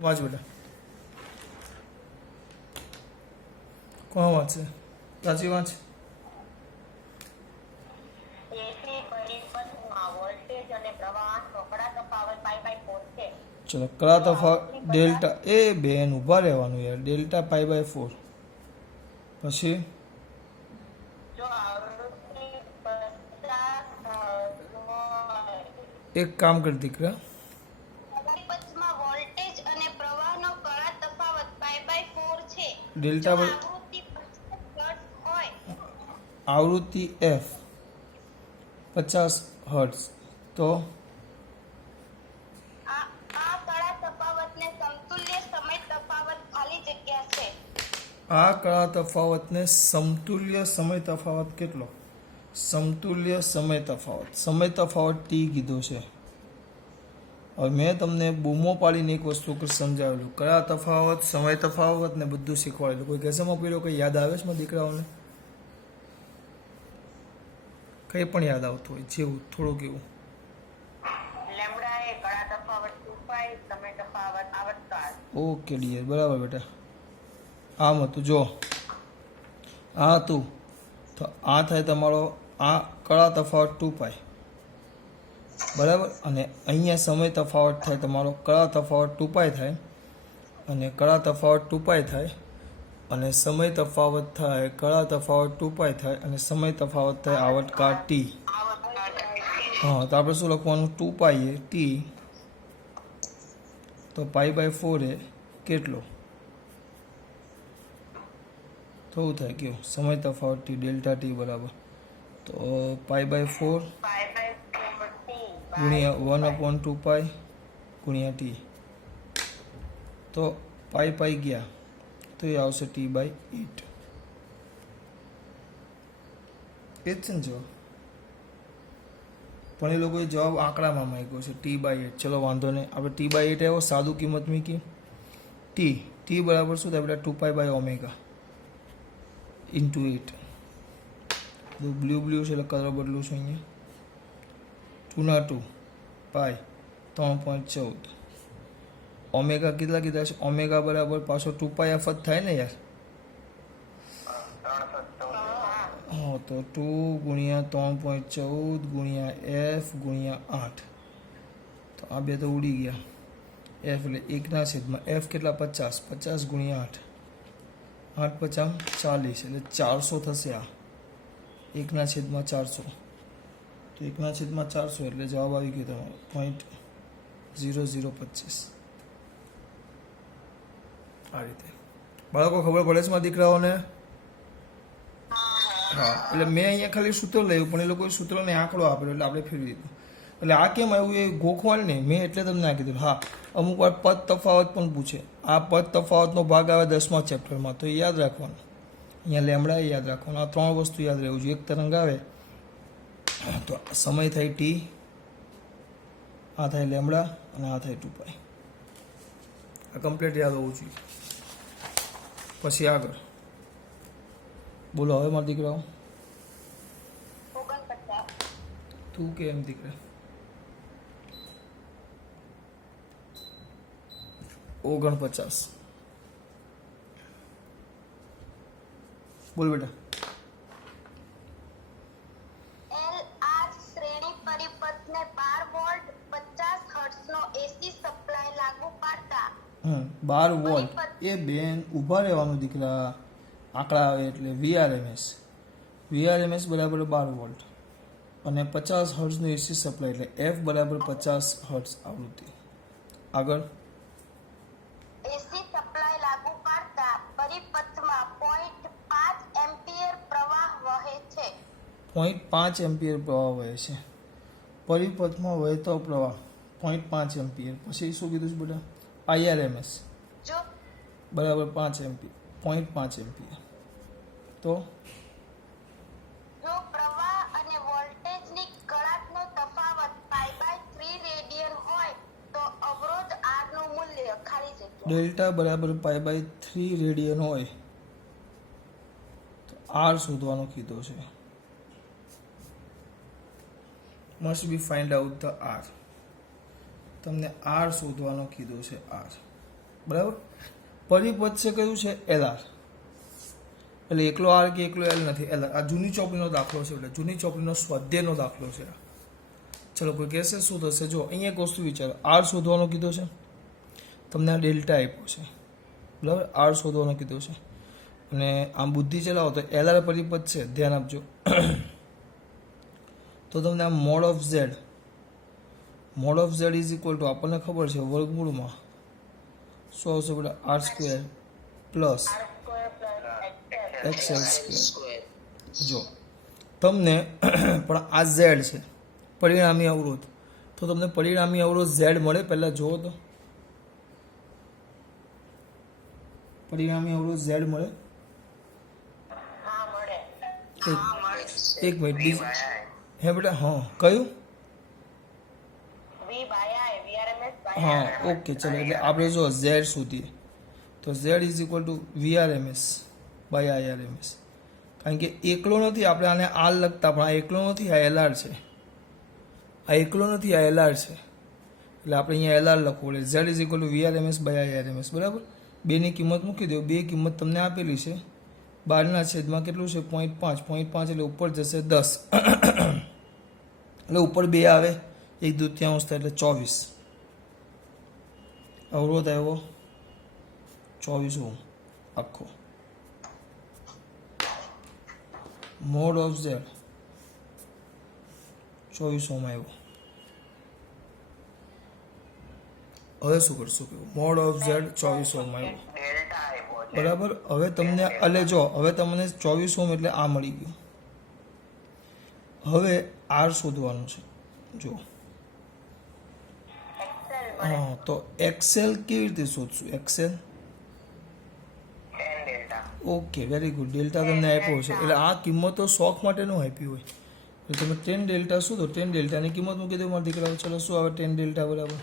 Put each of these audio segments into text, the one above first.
વાંચ બેટા, કોણ વાંચશે? સાચી વાંચ. એસી પરિપથમાં વોલ્ટેજ અને પ્રવાહનો કડા તફાવત π/4 છે. ચલો, કડા તફાવત ડેલ્ટા એ બેન ઊભા રહેવાનું યાર. ડેલ્ટા π/4 પછી જો આવૃત્તિ 50 હોય, એક કામ કર દીકરા, પરિપથમાં વોલ્ટેજ અને પ્રવાહનો કડા તફાવત π/4 છે. ડેલ્ટા જો પર આવૃત્તિ 50 હર્ટ્ઝ હોય, આવૃત્તિ f 50 હર્ટ્ઝ, તો આ કડા તફાવતને સમતુલ્ય સમય તફાવત ખાલી જગ્યા છે. આ કડા તફાવતને સમતુલ્ય સમય તફાવત કેટલો? સમતુલ્ય સમય તફાવત t કીધો છે. હવે મેં તમને બૂમો પાડીને એક વસ્તુ સમજાવેલું, કડા તફાવત, સમય તફાવત ને બધું શીખવાડેલું. કોઈ કહેવામાં પડ્યો કંઈ યાદ આવે છે મારા દીકરાઓને? કંઈ પણ યાદ આવતું હોય જેવું થોડુંક એવું. લેમ્બડા એ કડા તફાવત 2π, સમય તફાવત આવર્તકાળ. ઓકે ડિયર, બરાબર બેટા. આમ હતું, જો આ હતું તો આ થાય તમારો આ કડા તફાવત 2π, બરાબર. અને અહીંયા સમય તફાવત થાય તમારો કડા તફાવત 2π થાય, અને કડા તફાવત 2π થાય, અને સમય તફાવત થાય કડા તફાવત 2π થાય, અને સમય તફાવત થાય આવર્તકાળ t. હા, તો આપણે શું લખવાનું? 2π એ t, તો π/4 એ કેટલો થવું થાય? કયો સમય તફાવત t, ડેલ્ટા t બરાબર. તો π/4 ગુણ્યા 1/2π ગુણ્યા t, તો π ગયા તો એ આવશે t/8. એ જ છે ને જવાબ, પણ એ લોકોએ જવાબ આંકડામાં માંગ્યો છે t/8. ચલો વાંધો નહીં, આપણે t/8 આવ્યો, સાદું કિંમત મૂકી. t બરાબર શું થાય બેટા? 2π/ω ઇન્ટુ 8. બ્લુ છે એટલે કલર બદલું છું અહીંયા. 2 ના 2 પાઈ 3.14. ઓમેગા કેટલા કીધા છે? ઓમેગા બરાબર પાછો 2πf જ થાય ને યાર. હા, તો 2 ગુણ્યા 3.14 ગુણ્યા f ગુણ્યા 8. તો આ બે તો ઉડી ગયા. f એટલે 1/, f કેટલા? 50. 50 ગુણ્યા 8, 8 × 40 એટલે 400 થશે. આ 1/400. તો 1/400 એટલે જવાબ આવી ગયો તમારો 0.0025. આ રીતે બાળકો ખબર પડે છે મારા દીકરાઓને? હા, એટલે મેં અહીંયા ખાલી સૂત્ર લખ્યું, પણ એ લોકોએ સૂત્રને આંકડો આપેલો એટલે આપણે ફેરવી દીધું. એટલે આ કેમ આવ્યું એ ગોખવાનું નહીં, મેં એટલે તમને આ કીધું. હા, અમુક વાર પદ તફાવત પણ પૂછે. આ પદ તફાવતનો ભાગ આવે 10મા ચેપ્ટરમાં, તો એ યાદ રાખવાનું. અહીંયા લેમડા એ યાદ રાખવાનું. આ 3 વસ્તુ યાદ રહેવું જોઈએ. એક તરંગ આવે તો સમય થાય t, આ થાય લેમડા, અને આ થાય 2π. આ કમ્પ્લીટ યાદ હોવું જોઈએ. પછી આગળ બોલો હવે મારા દીકરાઓ. 49 તું કેમ દીકરા? 49. બોલ બેટા. LR શ્રેણી પરિપથને 12 વોલ્ટ 50 હર્ટ્ઝનો એસી સપ્લાય લાગુ પાડતા 12 વોલ્ટ એ બેન ઊભા રહેવાનું દીકરા. આંકડા આવે એટલે VRMS બરાબર 12 વોલ્ટ અને 50 હર્ટ્ઝનું એસી સપ્લાય એટલે F બરાબર 50 હર્ટ્ઝ આવૃત્તિ. આગળ એસી સપ્લાય લાગુ પાડતા પરિપથમાં 0.5 એમ્પિયર પ્રવાહ વહે છે. 0.5 એમ્પિયર પ્રવાહ વહે છે. પરિપથમાં વહેતો પ્રવાહ 0.5 એમ્પિયર. પછી શું કીધું છે બેટા? IRMS જો બરાબર 5 એમ્પિયર, 0.5 એમ્પિયર. તો જો પ્રવાહ અને વોલ્ટેજની કડાનો તફાવત π/3 રેડિયન હોય તો અવરોધ R નું મૂલ્ય ખાલી જગ્યા ડેલ્ટા બરાબર π/3 રેડિયન હોય તો R શોધવાનો કીધો છે. Must be find out the R. તમને R શોધવાનો કીધો છે. R બરાબર. પરિપથ છે કયું છે? LR. એટલે એકલો R કે એકલો L નથી, LR. આ જૂની ચોપડીનો દાખલો છે, એટલે જૂની ચોપડીનો સ્વાધ્યાયનો દાખલો છે. ચલો કોઈ કહેશે શું થશે? જો અહીંયા એક વસ્તુ વિચારો, R શોધવાનો કીધો છે તમને, આ ડેલ્ટા આપ્યો છે બરાબર, R શોધવાનો કીધો છે અને આમ બુદ્ધિ ચલાવો તો LR પરિપથ છે, ધ્યાન આપજો. તો તમને આ mode of Z is equal two આપણને ખબર છે વર્ગમૂળમાં શું આવશે બેટા? R² plus XL². જો તમને પણ આ Z છે પરિણામી અવરોધ, તો તમને પરિણામી અવરોધ Z મળે? પહેલાં જુઓ તો પરિણામી અવરોધ Z મળે? એક મિનિટ બીજું હે બેટા, હા કયું? હા ઓકે ચલો, એટલે આપણે જો Z શોધીએ તો Z is equal to VRMS by IRMS. કારણ કે એકલો નથી, આપણે આને R લખતા પણ આ એકલો નથી, આ LR છે. આ એકલો નથી, આ LR છે, એટલે આપણે અહીંયા LR લખવું પડે. Z is equal to VRMS by IRMS. બરાબર. બેની કિંમત મૂકી દો. બે કિંમત તમને આપેલી છે, 12 છેદમાં કેટલું છે? 0.5. એટલે ઉપર જશે 10 એટલે ઉપર 2 આવે, 1/2 થાય એટલે 24 અવરોધ આવ્યો, 24 ઓહ્મ આખો. મોડ ઓફ Z 24 ઓહ્મ આવ્યો. હવે શું કરશું? મોડ ઓફ Z 24 ઓહ્મ આવ્યો બરાબર. હવે તમને એટલે જો હવે તમને 24 ઓહ્મ એટલે આ મળી ગયું. હવે R શોધવાનું છે. જો હા, તો XL કેવી રીતે શોધશું? XL okay very good. Delta તમને આપ્યો છે, એટલે આ કિંમતો શોખ માટે ન આપી હોય તો તમે 10 ડેલ્ટા શું? તો 10 ડેલ્ટાની કિંમત મૂકી દો મારા દીકરાઓ. ચલો શું આવે? 10 ડેલ્ટા બરાબર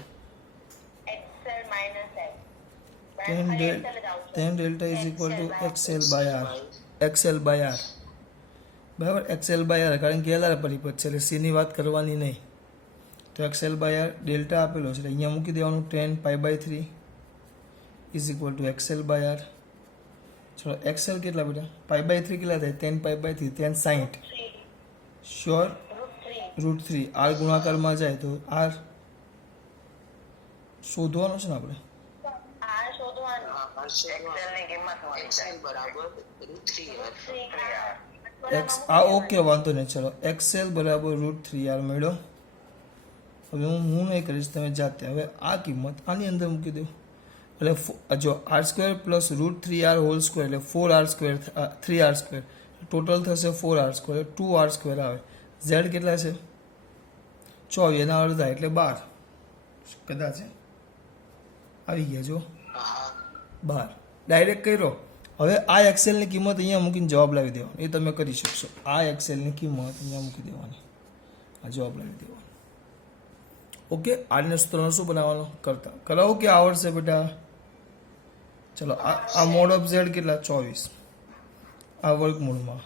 10 delta is equal to XL by R બરાબર. XL બાય R કારણ કે LR પરિપથ છે એટલે C ની વાત કરવાની નહીં. તો XL બાય R ડેલ્ટા આપેલો છે એટલે અહીંયા મૂકી દેવાનું. 10π/3 is equal to XL by R. ચલો XL કેટલા બેટા? π/3 કેટલા થાય? 10π/3 1060 શ્યોર √3. R ગુણાકારમાં જાય તો R શોધવાનું છે ને આપણે. આ ઓકે વાંધો નહીં. ચલો XL બરાબર √3R મળ્યો. હવે હું નહીં કરીશ, તમે જાતે. હવે આ કિંમત આની અંદર મૂકી દો એટલે જો R² plus √3R whole square એટલે 4R², 3R², ટોટલ થશે 4R², 2R² આવે. Z કેટલા છે? 24 એના અડધા એટલે 12 કદાચ આવી ગયા. જો 12 ડાયરેક્ટ કર્યો. હવે આ XL ની કિંમત અહીંયા મૂકીને જવાબ લાવી દેવાનો, એ તમે કરી શકશો. આ XL ની કિંમત અહીંયા મૂકી દેવાની, આ જવાબ લાવી દેવાનો. ઓકે. આને સૂત્રનો શું બનાવવાનો? કરતા કરાવો કે આવડશે બેટા? ચલો આ મોડ ઓફ Z કેટલા? 24. આ વર્ગમૂળમાં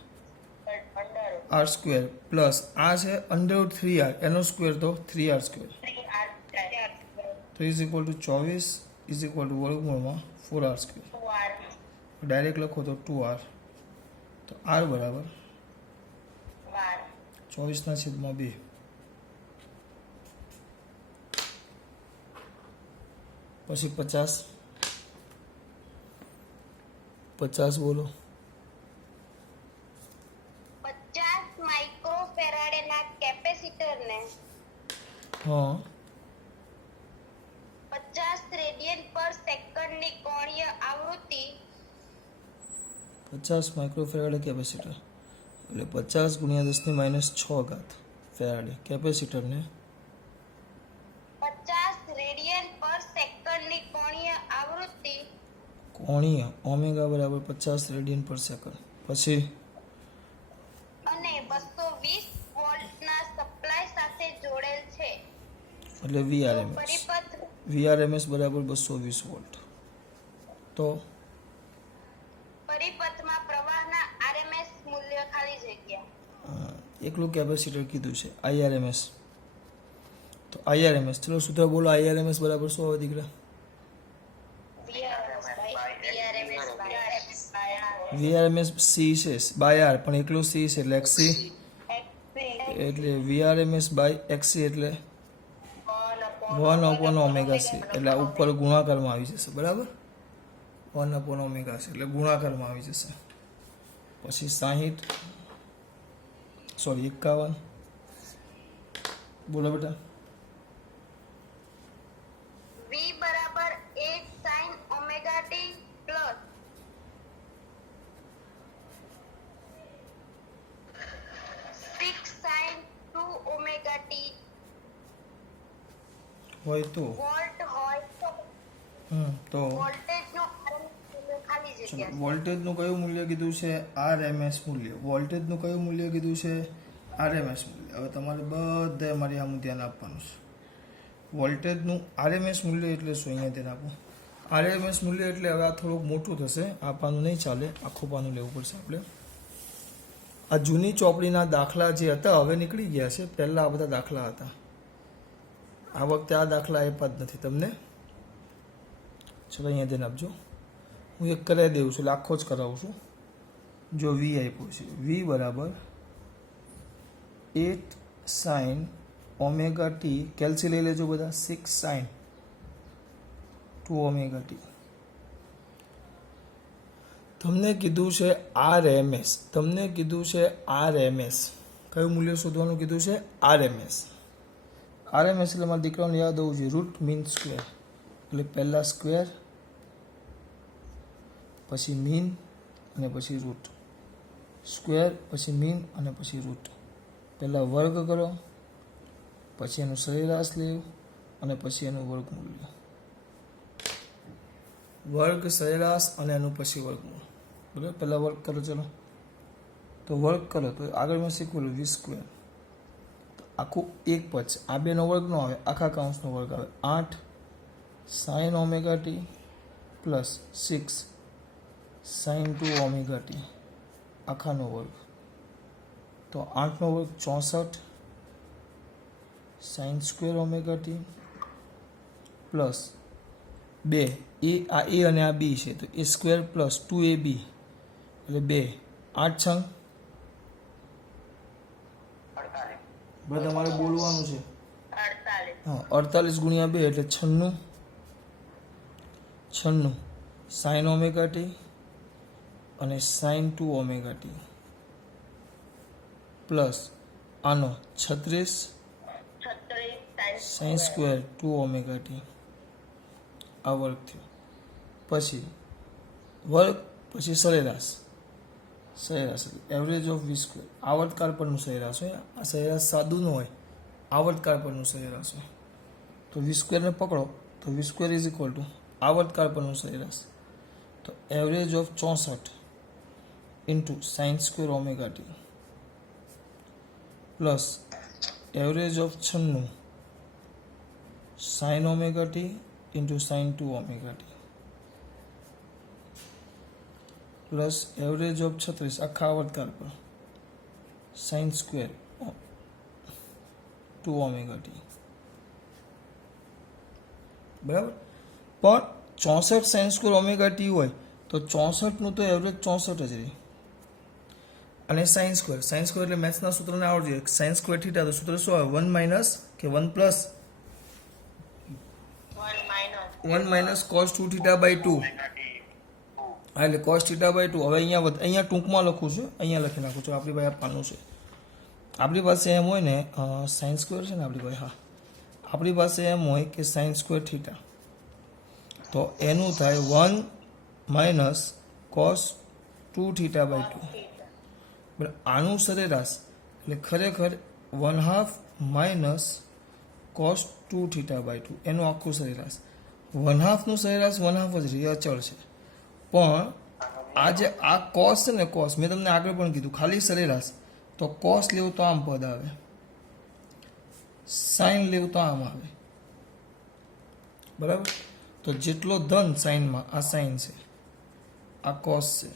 R² પ્લસ આ છે √3R, એનો સ્ક્વેર તો 3R². તો is equal two 24 is equal to વર્ગમૂળમાં 4R². ડાયરેક્ટ લખો તો 2R. તો R બરાબર 24/2. પછી 50 બોલો. 50 માઇક્રોફેરાડેના કેપેસિટરને હા 50 રેડિયન પર સેકન્ડની કોણીય આવૃત્તિ 50 માઇક્રોફેરાડે કેપેસિટર એટલે 50 ગુણ્યા 10⁻6 ફેરાડે કેપેસિટરને 50 રેડિયન પર સેકન્ડની કોણીય આવૃત્તિ કોણીય ઓમેગા બરાબર 50 રેડિયન પર સેકન્ડ. પછી અને 220 વોલ્ટના સપ્લાય સાથે જોડેલ છે. એટલે VRMS બરાબર 220 વોલ્ટ. તો પરિપથમાં પ્રવાહના RMS મૂલ્ય ખાલી જગ્યા એકલું કેપેસિટર કીધું છે IRMS. તો IRMS ચલો સૂત્ર બોલો. IRMS બરાબર શું આવે દીકરા? VR VRMS C છે બાય આર, પણ એકલું C છે એટલે XC, એટલે VRMS બાય XC એટલે 1/ωc, એટલે આ ઉપર ગુણાકારમાં આવી જશે. બરાબર, 1/ωc છે એટલે ગુણાકારમાં આવી જશે. પછી 51, બોલો બેટા. V બરાબર 8 sin omega t plus 6 sin 2 omega t હોય તો વોલ્ટ હોય તો વોલ્ટેજનું ખાલી જગ્યા વોલ્ટેજનું કયું મૂલ્ય કીધું છે? RMS મૂલ્ય. વોલ્ટેજનું કયું મૂલ્ય કીધું છે? RMS મૂલ્ય. હવે તમારે બધે મારી આમ ધ્યાન આપવાનું છે. વોલ્ટેજનું RMS મૂલ્ય એટલે શું? અહીંયા ધ્યાન આપો. RMS મૂલ્ય એટલે હવે આ થોડુંક મોટું થશે, આ પાનું નહીં ચાલે, આખું પાનું લેવું પડશે આપણે. આ જૂની ચોપડીના દાખલા જે હતા હવે નીકળી ગયા છે, પહેલાં આ બધા દાખલા હતા. આ વખતે આ દાખલા આપ્યા જ નથી તમને. ચલો અહીંયા ધ્યાન આપજો. હું એક કરાવી દઉં છું, આખો જ કરાવું છું. જો V આપ્યો છે, V બરાબર 8 sin omega t, કેલ્સી લઈ લેજો બધા, 6 sin 2 omega t. તમને કીધું છે RMS, તમને કીધું છે RMS. કયું મૂલ્ય શોધવાનું કીધું છે? RMS. RMS એટલે મારા દીકરાને યાદ હોવું જોઈએ, રૂટ મીન સ્ક્વેર. એટલે પહેલાં સ્ક્વેર, પછી મીન અને પછી રૂટ. સ્ક્વેર પછી મીન અને પછી રૂટ. પહેલાં વર્ગ કરો, પછી એનું સરેરાશ લેવું અને પછી એનું વર્ગમૂળ. વર્ગ, સરેરાશ અને એનું પછી વર્ગમૂળ. બરાબર, પહેલાં વર્ગ કરો. ચલો તો વર્ગ કરો તો આગળ મેં શીખવેલું V સ્ક્વેર. તો આખું એક પદ છે, આ બેનો વર્ગ ન આવે, આખા કાઉન્સનો વર્ગ આવે. 8 sin omega t plus 6 sin 2 omega t આખાનો વર્ગ. તો 8નો વર્ગ 64 sin square omega t plus 2 એ, આ A અને આ B છે તો A સ્ક્વેર પ્લસ 2AB એટલે 2 8 છંગ. બરાબર, તમારે બોલવાનું છે. 48 ગુણ્યા 2 એટલે 96 sin ઓમેગા t અને sin 2 ઓમેગા t પ્લસ આનો 36 sin સ્ક્વેર 2 ઓમેગા t. આ વર્ગ થયો. પછી વર્ગ પછી સરેરાશ. સરેરાશ એવરેજ ઓફ V સ્ક્વેર, આવર્તકાળ પરનું સરેરાશ હોય. આ સરેરાશ સાદું ન હોય, આવર્તકાળ પરનું સરેરાશ હોય. તો V સ્ક્વેરને પકડો તો V square is equal to આવર્તકાળ પરનું સરેરાશ. તો average of 64 into sine square omega t plus average of 96 sine omega t into sine 2 omega t plus average of 36 આખા આવર્તકાળ પર સાઇન સ્ક્વેર 2 ઓમેગા t. બરાબર, પણ 64 સાઇન સ્ક્વેર ઓમેગા t હોય તો 64નું તો એવરેજ 64 જ રહે. અને સાઇન સ્ક્વેર એટલે મેથ્સના સૂત્રને આવડે છે. સાઇન સ્ક્વેર થીટા તો સૂત્ર શું આવે? 1 માઇનસ કે 1 plus 1 minus cos 2 theta by 2. હા, એટલે cos થીટા બાય 2. હવે અહીંયા ટૂંકમાં લખું છું, અહીંયા લખી નાખું છું. આપણી પાસે આ પાનું છે. આપણી પાસે એમ હોય ને સાઇન સ્ક્વેર છે ને આપણી પાસે, હા આપણી પાસે એમ હોય કે સાઇન સ્ક્વેર થીટા તો એનું થાય 1 માઇનસ cos 2 થીટા બાય 2. બરાબર, આનું સરેરાશ એટલે ખરેખર 1/2 માઇનસ cos 2 થીટા બાય 2 એનું આખું સરેરાશ. 1/2નું સરેરાશ 1/2 જ રહે, અચળ છે. પણ આ જે આ cos છે ને, cos મેં તમને આગળ પણ કીધું, ખાલી સરેરાશ તો cos લેવું તો આમ પદ આવે, સાઇન લેવું તો આમ આવે. બરાબર, તો જેટલો ધન સાઇનમાં આ સાઇન છે, આ cos છે,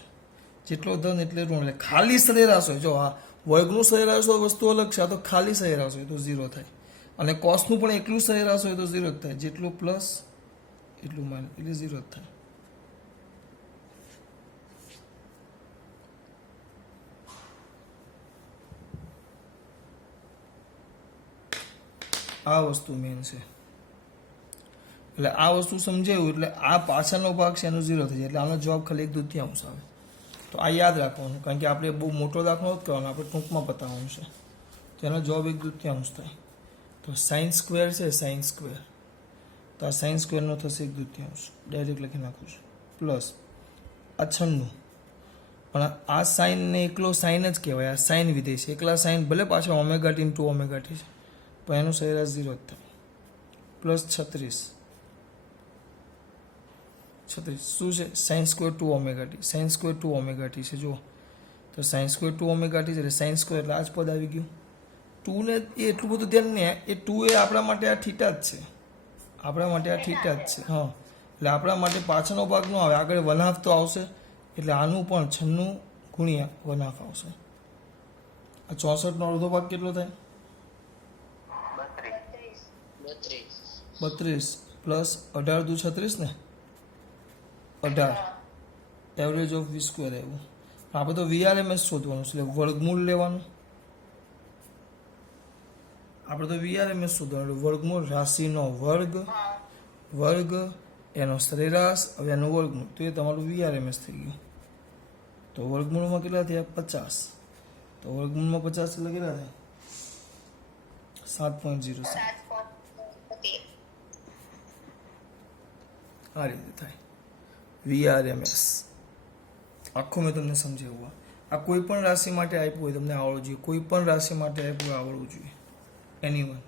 જેટલો ધન એટલે ઋણ. એટલે ખાલી સરેરાશ હોય, જો આ વર્ગનું સરેરાશ હોય વસ્તુ અલગ છે, આ તો ખાલી સરેરાશ હોય તો 0 થાય. અને કોસનું પણ એકલું સરેરાશ હોય તો 0 જ થાય. જેટલું પ્લસ એટલું માઇનસ એટલે 0 જ થાય. આ વસ્તુ મેન છે. એટલે આ વસ્તુ સમજાયું એટલે આ પાછળનો ભાગ છે એનો 0 થઈ જાય એટલે આનો જવાબ ખાલી 1/2 આવે. તો આ યાદ રાખવાનું કારણ કે આપણે બહુ મોટો દાખલો નથી કરવાનો, આપણે ટૂંકમાં બતાવવાનું છે. તો એનો જવાબ 1/2 થાય. તો સાઇન સ્ક્વેર છે, સાઇન સ્ક્વેર, તો આ સાઇન સ્ક્વેરનો થશે 1/2, ડાયરેક્ટ લખી નાખું છું, પ્લસ આ 96, પણ આ સાઇનને એકલો સાઇન જ કહેવાય, આ સાઇન વિધેય છે, એકલા સાઇન ભલે પાછળ omega T into omega T છે પણ એનું સરેરાશ 0 જ થાય, પ્લસ 36 શું છે sine square 2 omega T, sine square 2 omega T છે. જુઓ તો સાઇન સ્ક્વેર 2 ઓમેગા ટી છે એટલે સાઇન સ્ક્વેર એટલે આ જ પદ આવી ગયું. 2 ને એ એટલું બધું ધ્યાન નહીં, એ 2 એ આપણા માટે આ થીટા જ છે, આપણા માટે આ થીટા જ છે. હા, એટલે આપણા માટે પાછળનો ભાગ ન આવે, આગળ 1/2 તો આવશે એટલે આનું પણ 96 ગુણ્યા 1/2 આવશે. આ 64 નો અડધો ભાગ કેટલો થાય? 32 પ્લસ 18 દુ 36 ને 18 એવરેજ ઓફ વી સ્ક્વેર આવ્યું. આપણે તો VRMS શોધવાનું છે એટલે વર્ગમૂળ લેવાનું, આપણે તો VRMS શોધવાનું એટલે વર્ગમૂળ રાશિનો વર્ગ એનો સરેરાશ, હવે એનું વર્ગમૂળ, તો એ તમારું VRMS થઈ ગયું. તો વર્ગમૂળમાં કેટલા થયા? 50. તો વર્ગમૂળમાં 50 એટલે કેટલા થાય? 7.07. આ રીતે થાય VRMS. આખું મેં તમને સમજાવ્યું. આ કોઈ પણ રાશિ માટે આપ્યું હોય તમને આવડવું જોઈએ, કોઈ પણ રાશિ માટે આપ્યું હોય આવડવું જોઈએ. એનીવન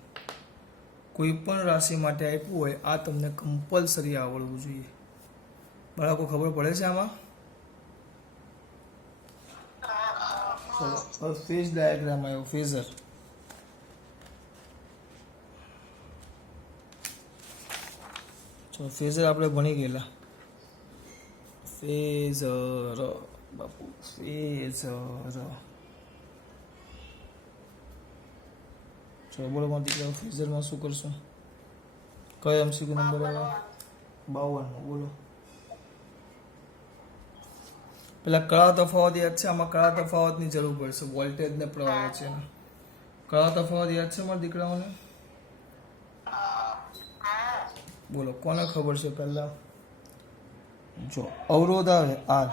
કોઈ પણ રાશિ માટે આપ્યું હોય આ તમને કમ્પલસરી આવડવું જોઈએ. બાળકો ખબર પડે છે આમાં? ચલો ફેઝ ડાયાગ્રામ આવ્યો, ફેઝર. ચલો ફેઝર આપણે ભણી ગયેલા. ફેઝર બાપુ, ફેઝર. ચલો બોલો મારા દીકરા, ફેઝરમાં શું કરશું? કયો MCQ નંબર આવ્યો? 52. બોલો. પેલા કળા તફાવત યાદ છે? આમાં કળા તફાવતની જરૂર પડશે, વોલ્ટેજ ને પ્રવાહ વચ્ચેના કળા તફાવત યાદ છે મારા દીકરાઓને? બોલો કોને ખબર છે? પહેલા જો અવરોધ આવે R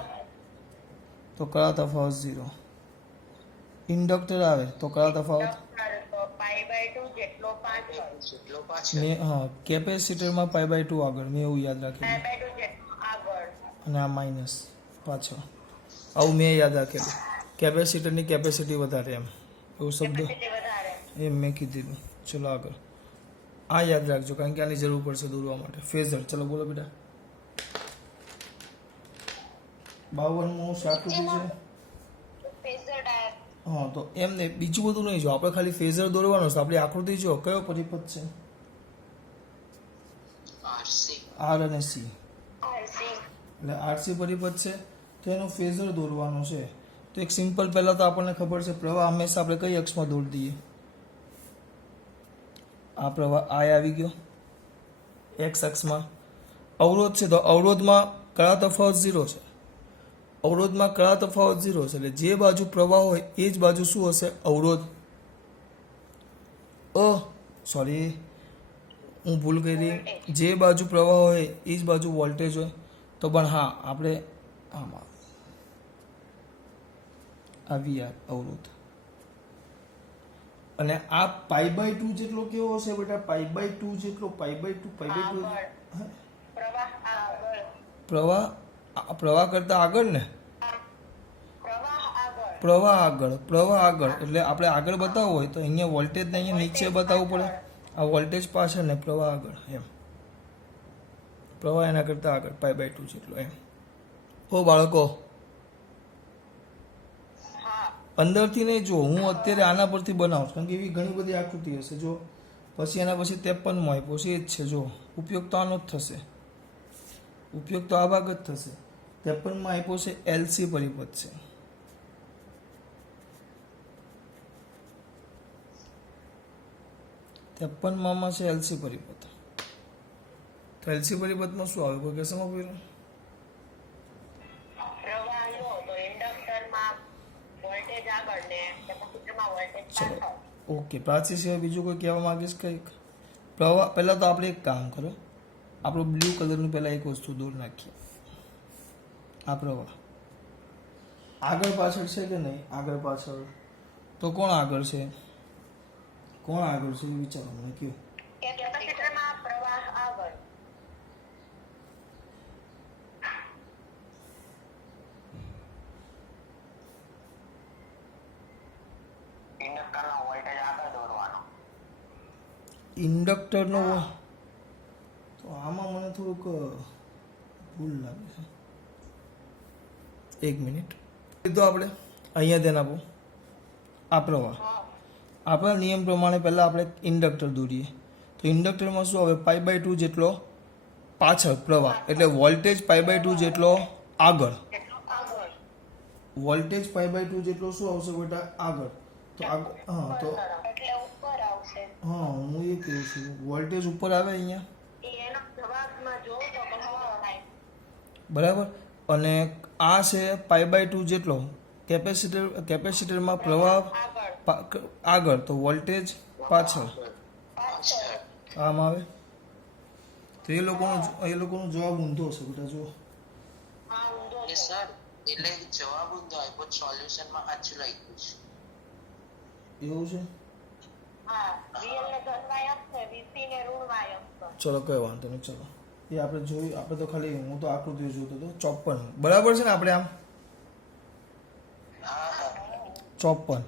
તો કળા તફાવત 0, ઇન્ડક્ટર આવે તો કળા તફાવત કેપેસિટરમાં π/2 આગળ, મેં એવું યાદ રાખેલું, અને આ માઇનસ પાછળ, આવું મેં યાદ રાખેલું. કેપેસિટરની કેપેસિટી વધારે એમ એવું શબ્દ એમ મેં કીધેલું. ચલો આગળ આ યાદ રાખજો કારણ કે આની જરૂર પડશે દોરવા માટે. ફેઝર, ચલો બોલો બેટા. 52 આકૃતિ છે. હા, તો એમને બીજું બધું નહીં, જો આપણે ખાલી ફેઝર દોરવાનો છે. આપણી આકૃતિ જો કયો પરિપથ છે? R અને C, એટલે RC પરિપથ છે તો એનો ફેઝર દોરવાનો છે. તો એક સિમ્પલ પહેલા તો આપણને ખબર છે પ્રવાહ હંમેશા આપણે કઈ અક્ષમાં દોરી દઈએ? આ પ્રવાહ I આવી ગયો x અક્ષમાં. અવરોધ છે તો અવરોધમાં કળા તફાવત 0 છે, અવરોધમાં કળા તફાવત 0 છે એટલે જે બાજુ પ્રવાહ હોય એ જ બાજુ શું હશે? અવરોધ. સોરી હું ભૂલ કરી, જે બાજુ પ્રવાહ હોય એ જ બાજુ વોલ્ટેજ હોય. તો પણ હા, આપણે આમાં આવી અવરોધ, અને આ π/2 જેટલો કેવો હશે બેટા? π/2 જેટલો, π/2 પ્રવાહ કરતા આગળ ને, પ્રવાહ આગળ એટલે આપણે આગળ બતાવવું હોય તો અહીંયા વોલ્ટેજ ને અહીંયા નીચે બતાવવું પડે. આ વોલ્ટેજ પાછળ ને પ્રવાહ આગળ, એમ પ્રવાહ એના કરતા આગળ π/2 જેટલો એમ. હો બાળકો, અંદરથી નહીં જો, હું અત્યારે આના પરથી બનાવું કારણ કે એવી ઘણી બધી આકૃતિ હશે. જો પછી એના પછી 53 માં આપ્યો છે એ જ છે. જો ઉપયોગ તો આનો જ થશે, ઉપયોગ તો આ ભાગ જ થશે. 53 માં આપ્યો છે LC પરિપથ છે. માં છે LC પરિપથ. તો LC પરિપથમાં શું આવે? કોઈ કહેશેમાં કોઈ? ચલો ઓકે, પ્રાચી સિવાય બીજું કોઈ કહેવા માંગીશ કંઈક? પ્રવાહ પહેલાં તો આપણે એક કામ કરો, આપણું બ્લુ કલરનું પહેલાં એક વસ્તુ દૂર નાખીએ. આ પ્રવાહ આગળ પાછળ છે કે નહીં? આગળ પાછળ. તો કોણ આગળ છે? કોણ આગળ છે એ વિચારો મને કહો. કેપેસિટરમાં પ્રવાહ આગળ. ઇન્ડક્ટરનો વોલ્ટેજ આગળ દોરવાનો. ઇન્ડક્ટરનો તો આમાં મને થોડુંક ભૂલ લાગે છે. એક મિનિટ તો આપણે અહીંયા ધ્યાન આપો. આ પ્રવાહ આપણા નિયમ પ્રમાણે પહેલાં આપણે ઇન્ડક્ટર દોરીએ તો ઇન્ડક્ટરમાં શું આવે? π/2 જેટલો પાછળ પ્રવાહ, એટલે વોલ્ટેજ π/2 જેટલો આગળ. આગળ. વોલ્ટેજ π/2 જેટલો શું આવશે બેટા? આગળ. તો આગળ હા તો એટલે ઉપર આવશે. હા હું એ કહું છું, વોલ્ટેજ ઉપર આવે અહીંયા, એનો જવાબમાં જો તો પ્રવાહ થાય. બરાબર. અને આ છે π/2 જેટલો કેપેસિટરમાં પ્રવાહ આગળ. આગળ, તો વોલ્ટેજ પાછળ. પાછળ. આમ આવે તો એ લોકોનો જવાબ ઊંધો છે બેટા. જો હા, ઊંધો છે. સર એટલે જવાબ ઊંધો આપ્યો, સોલ્યુશનમાં સાચું લખ્યું છે. એવું છે. હા, રીયલ ને ધનવાયક છે, વીસી ને ઋણવાયક છે. ચલો કઈ વાંધો નહીં. ચલો એ આપણે જોયું. આપણે તો ખાલી હું તો આકૃતિઓ જોતો હતો. 54 બરાબર છે ને? આપણે આમ 54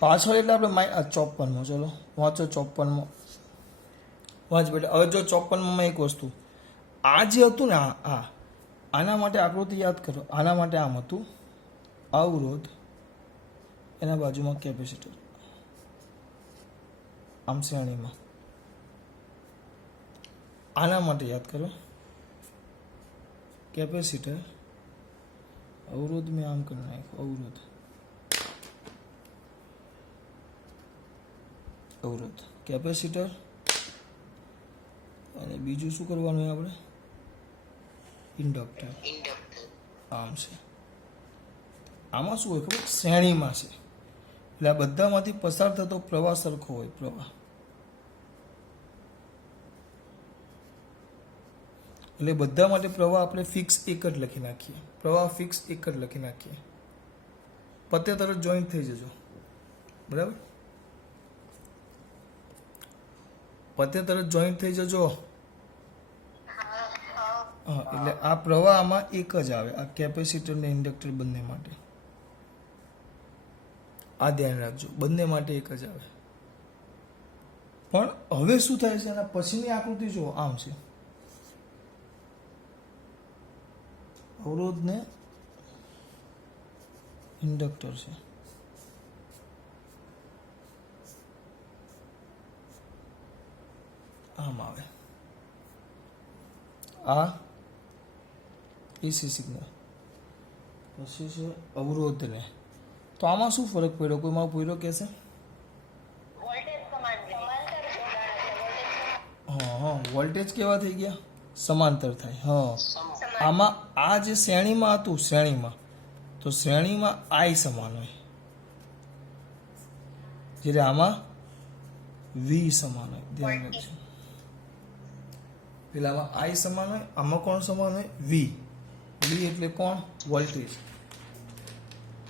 પાછળ એટલે આપણે 54માં. ચલો વાંચો 54માં. વાંચ બેટા. હવે જો 54માં એક વસ્તુ આ જે હતું ને, આના માટે આકૃતિ યાદ કરો. આના માટે આમ હતું અવરોધ, એના બાજુમાં કેપેસિટર, આમ શ્રેણીમાં. આના માટે યાદ કરો કેપેસિટર, અવરોધ મેં આમ કરી નાખ્યું. અવરોધ કેપેસિટર, અને બીજું શું કરવાનું હોય આપણે? ઇન્ડક્ટર. આમ છે. આમાં શું હોય ખબર? શ્રેણીમાં છે એટલે આ બધામાંથી પસાર થતો પ્રવાહ સરખો હોય. પ્રવાહ એટલે બધા માટે પ્રવાહ આપણે ફિક્સ એક જ લખી નાખીએ. પ્રવાહ ફિક્સ એક જ લખી નાખીએ. પતે તરત જોઈન્ટ થઈ જજો. બરાબર? પતે તરત જોઈન્ટ થઈ જજો. હા, એટલે આ પ્રવાહ આમાં એક જ આવે, આ કેપેસિટર ને ઇન્ડક્ટર બંને માટે. આ ધ્યાન રાખજો, બંને માટે એક જ આવે. પણ હવે શું થાય છે? એના પછીની આકૃતિ જુઓ. આમ છે અવરોધ ને ઇન્ડક્ટર છે. આમ આવે. આ એસી સિગ્નલ. પછી છે અવરોધ ને. તો આમાં શું ફરક પડ્યો? કોઈ મારો પૂરો કહેશે? વોલ્ટેજ સમાન છે. સમાંતર જોડાણ છે. વોલ્ટેજ હા, વોલ્ટેજ કેવા થઈ ગયા? સમાંતર થાય. હા, આમાં આ જે શ્રેણીમાં હતું, શ્રેણીમાં, તો શ્રેણીમાં આઈ સમાન હોય, જ્યારે આમાં વી સમાન હોય. ધ્યાન રાખજો. પેલામાં આઈ સમાન હોય, આમાં કોણ સમાન હોય? વી. વી એટલે કોણ? વોલ્ટેજ.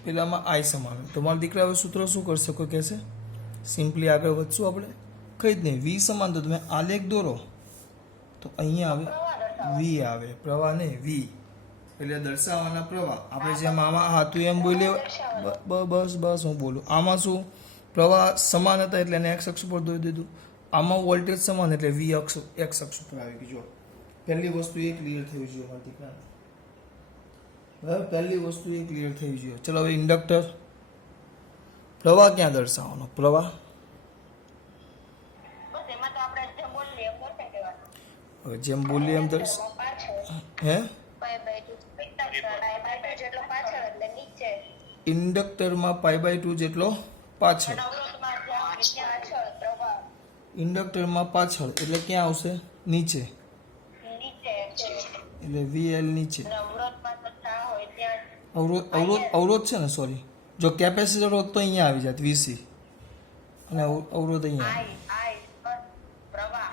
પેલામાં આઈ સમાન હોય. તો મારા દીકરા હવે સૂત્ર શું કરશે? કોઈ કહેશે? સિમ્પલી આગળ વધશું આપણે. કઈ જ નહીં. વી સમાન તો તમે આલેખ દોરો તો અહીંયા આવે વી આવે. પ્રવાહ નહીં, વી એટલે દર્શાવવાના પ્રવાહ. આપણે જેમ આમાં હતું એમ બોલીએ. બસ હું બોલું. આમાં શું? પ્રવાહ સમાન હતા એટલે એને એક્સ અક્ષ પર દોરી દીધું. આમાં વોલ્ટેજ સમાન એટલે વી અક્ષ એક્સ અક્ષ પર આવી ગયું. પહેલી વસ્તુ એ ક્લિયર થયું છે મારા દીકરાને. બરાબર? પહેલી વસ્તુ એ ક્લિયર થઈ જોઈએ. ચલો હવે ઇન્ડક્ટર. પ્રવાહ ક્યાં દર્શાવવાનો? પ્રવાહ બસ એમાં તો આપણે જેમ બોલીએ એમ લખી દેવાનું. હવે જેમ બોલીએ એમ પાછળ હે π/2 જેટલો પાછળ એટલે નીચે. ઇન્ડક્ટરમાં π/2 જેટલો પાછળ. અને અવરોધમાં જ્યાં પાછળ પ્રવાહ ઇન્ડક્ટરમાં પાછળ એટલે ક્યાં આવશે? નીચે. નીચે છે. એટલે વીએલ નીચે. અને અવરોધમાં તો ત્યાં હોય ત્યાં અવરોધ છે ને, સોરી. જો કેપેસિટર હોત તો અહીંયા આવી જાત વીસી, અને અવરોધ અહીંયા આવે. આઈ પ્રવાહ.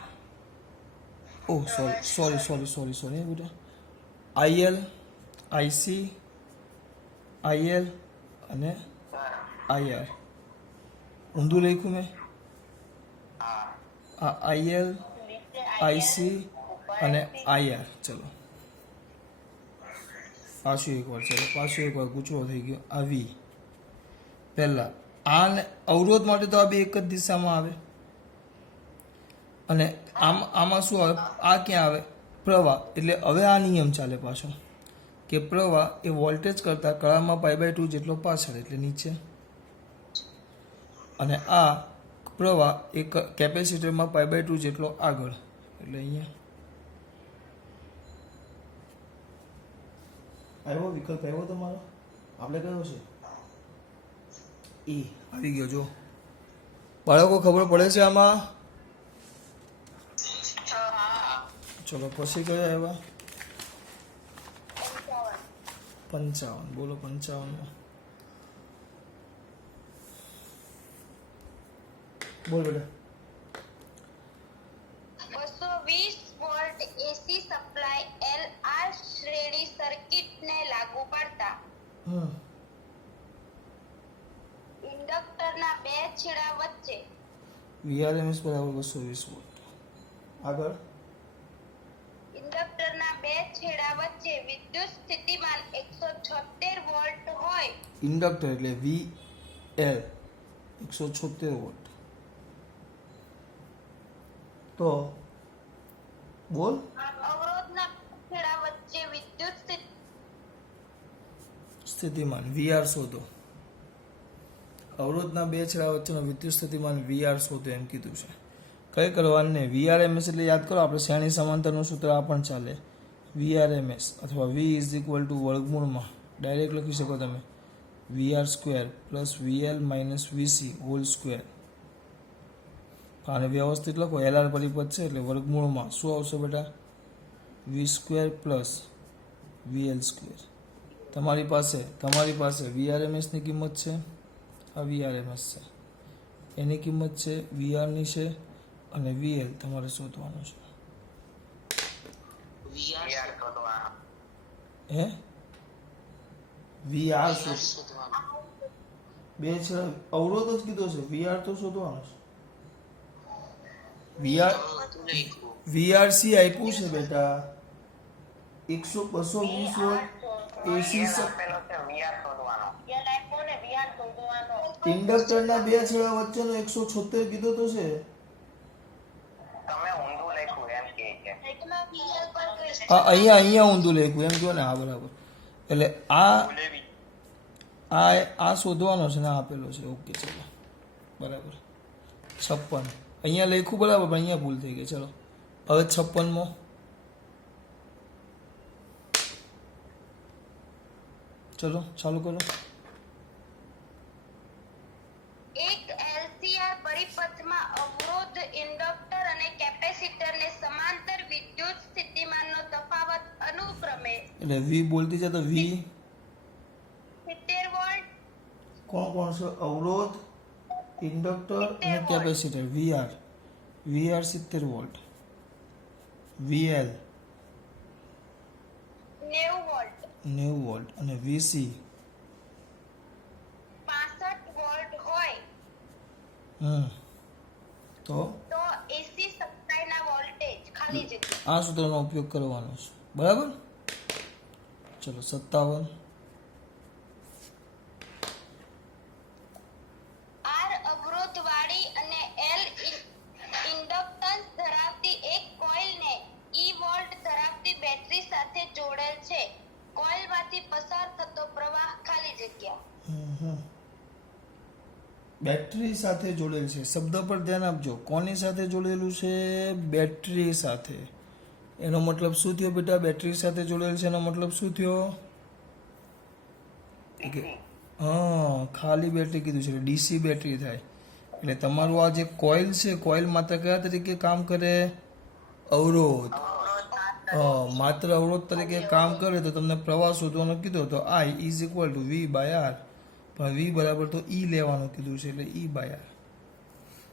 ઓહ સોરી બેટા, આઈએલ, આઈસી, આઈએલ અને આઈઆર. ઊંધું લખ્યું મેં. આ આઈએલ, આઈસી અને આઈઆર. ચલો પાછું એકવાર ગુચરો થઈ ગયો. આ વી પહેલા આ અવરોધ માટે તો આ બે એક જ દિશામાં આવે, અને આમાં શું આવે, આ ક્યાં આવે, પ્રવાહ. એટલે હવે આ નિયમ ચાલે પાછો કે પ્રવાહ એ વોલ્ટેજ કરતાં કળામાં π/2 જેટલો પાછળ, એટલે નીચે, અને આ પ્રવાહ એ કેપેસિટરમાં π/2 જેટલો આગળ, એટલે અહીંયા આવ્યો વિકલ્પ આવ્યો તમારો. આપણે કયો છે? એ આવી ગયો. જો બાળકો ખબર પડે છે આમાં? ચલો પછી કયા આવ્યા? 55. બોલો 55. બોલ બેટા. 220 વોલ્ટ એસી સપ્લાય એલઆર શ્રેણી સર્કિટને લાગુ પડતા ઇન્ડક્ટરના બે છેડા વચ્ચે VRMS બરાબર 220 વોલ્ટ. આગળ ઇન્ડક્ટરના બે છેડા વચ્ચે વિદ્યુત સ્થિતિમાન 176 વોલ્ટ હોય. ઇન્ડક્ટર એટલે VL 176 વોલ્ટ. તો બોલ. અવરોધના છેડા વચ્ચે વિદ્યુત સ્થિતિમાન VR શોધો. અવરોધના બે છેડા વચ્ચેનો વિદ્યુત સ્થિતિમાન VR શોધો એમ કીધું છે. કઈ કરવાનું ને VRMS એટલે યાદ કરો, આપણે શ્રેણી સમાંતરનું સૂત્ર આ પણ ચાલે. VRMS અથવા V વર્ગમૂળમાં ડાયરેક્ટ લખી શકો તમે VR² plus VL minus VC whole square. આને વ્યવસ્થિત લખો, LR પરિપદ છે એટલે વર્ગમૂળમાં શું આવશે બેટા? V² plus VL². તમારી પાસે VRMS ની કિંમત છે, આ VRMS છે, એની કિંમત છે VR ની છે, અને VL તમારે શોધવાનું છે. હે VR શોધવાનું. બે છે અવરોધ જ કીધો છે, VR તો શોધવાનો છે. VRC આપ્યું છે બેટા 220 વોલ્ટ એસી. ઇન્ડક્ટરના બે છેડા વચ્ચેનો 176 કીધો તો છે. હા અહીંયા ઊંધું લખ્યું એમ કહો ને. હા બરાબર. એટલે આ શોધવાનો છે ને આપેલો છે. ઓકે ચલો બરાબર. 56 અહીંયા લખ્યું બરાબર, પણ અહીંયા ભૂલ થઈ ગઈ. ચલો હવે 56મો. ચલો ચાલુ કરો. એક એલસીઆર પરિપથમાં અવરોધ, ઇન્ડક્ટર અને કેપેસિટરને સમાંતર વિદ્યુત સ્થિતિમાનનો તફાવત અનુક્રમે એટલે V બોલતી છે તો V 70 વોલ્ટ. કોણ છે? અવરોધ, ઇન્ડક્ટર અને capacitor. VR 70 volt, VL 90 volt અને VC 65 વોલ્ટ હોય તો એસી સપ્લાયના વોલ્ટેજ ખાલી જગ્યા. આ સૂત્રનો ઉપયોગ કરવાનો છે. બરાબર. ચલો 57. આર અવરોધવાળી અને એલ ઇન્ડક્ટન્સ ધરાવતી એક કોઇલને ઈ વોલ્ટ ધરાવતી બેટરી સાથે જોડેલ છે. કોઇલમાંથી પસાર થતો પ્રવાહ ખાલી જગ્યા. બેટરી સાથે જોડેલ છે. શબ્દ પર ધ્યાન આપજો. કોની સાથે જોડેલું છે? બેટરી સાથે. એનો મતલબ શું થયો બેટા? બેટરી સાથે જોડેલ છે એનો મતલબ શું થયો? હા, ખાલી બેટરી કીધું છે, ડીસી બેટરી થાય. એટલે તમારું આ જે કોઇલ છે, કોઇલ માત્ર કયા તરીકે કામ કરે? અવરોધ. માત્ર અવરોધ તરીકે કામ કરે તો તમને પ્રવાહ શોધવાનો કીધો તો I = V/R, પણ V બરાબર તો E લેવાનું કીધું છે એટલે E/R.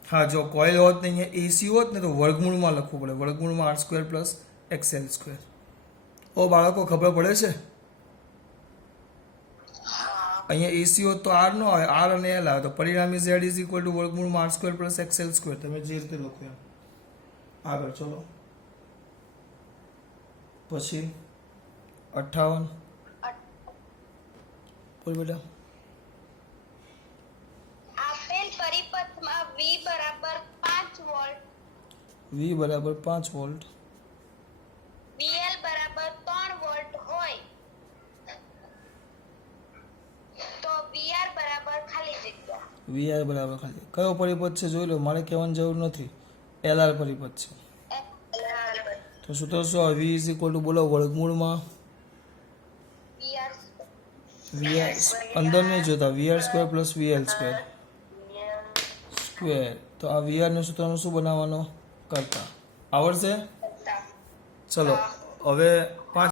હા, જો કોઇલ હોત ને અહીંયા એસી હોત ને તો વર્ગમૂળમાં લખવું પડે, વર્ગમૂળમાં R square plus XL square. ઓ બાળકો, ખબર પડે છે? અહીંયા એસી હોત તો આર નો આવે, આર અને એલ આવે, તો પરિણામી ઝેડ ઇઝ ઇક્વલ ટુ વર્ગમૂળમાં R square plus XL square. તમે જે રીતે લખો એમ. આગળ ચલો. પછી 58 બોલ બેટા. આપેલ પરિપથમાં V બરાબર 5 વોલ્ટ, V બરાબર 5 વોલ્ટ, VL બરાબર 3 વોલ્ટ હોય તો VR બરાબર ખાલી જગ્યા. VR બરાબર ખાલી. કયો પરિપથ છે જોઈ લો, મારે કહેવાની જરૂર નથી. LR પરિપથ છે. તો સૂત્ર શું આવે? V ઇઝ ઇક્વલ ટુ બોલો વર્ગમૂળમાં VR અંદર નહીં જોતા, VR square plus VL square square. તો આ VR નું સૂત્રનું શું બનાવવાનો? કરતા. આવડશે? ચલો હવે 5